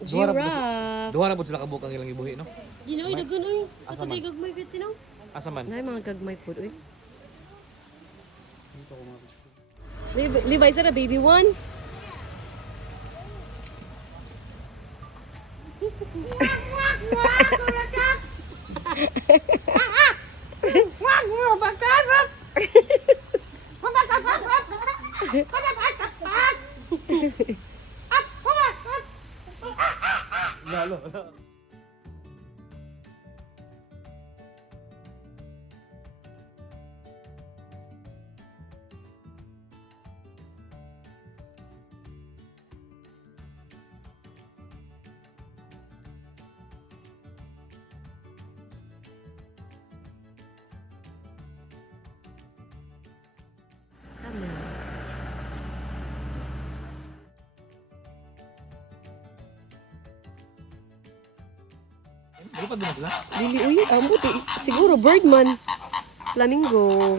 Giraffe. Duha na po sila kabuk ang ilang ibuhi, no? Ginoy, dagan oy. Asa Ato man? di gagmay pit tinaw. Asa man? Nay mga gagmay food oy. Levi sa baby one. Lalo. Lupad din sila? Dili uy, buti. Siguro birdman. Flamingo.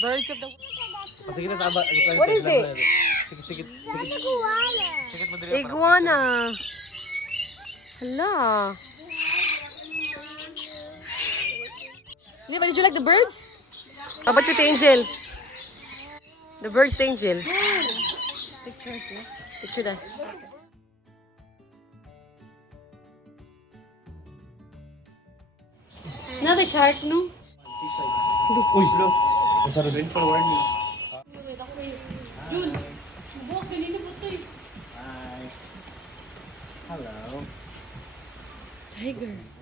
Birds of the Sige na taba. What is it? Sige, sige. Sige mo diri. Iguana. Hala. Levi, did you like the birds? How about you, Angel? The birds, Angel. Picture that. Another shark, no? Uy, slow. Ang sarap din for warning. Jun, buwak ganito po ito eh. Hi. Hello. Tiger.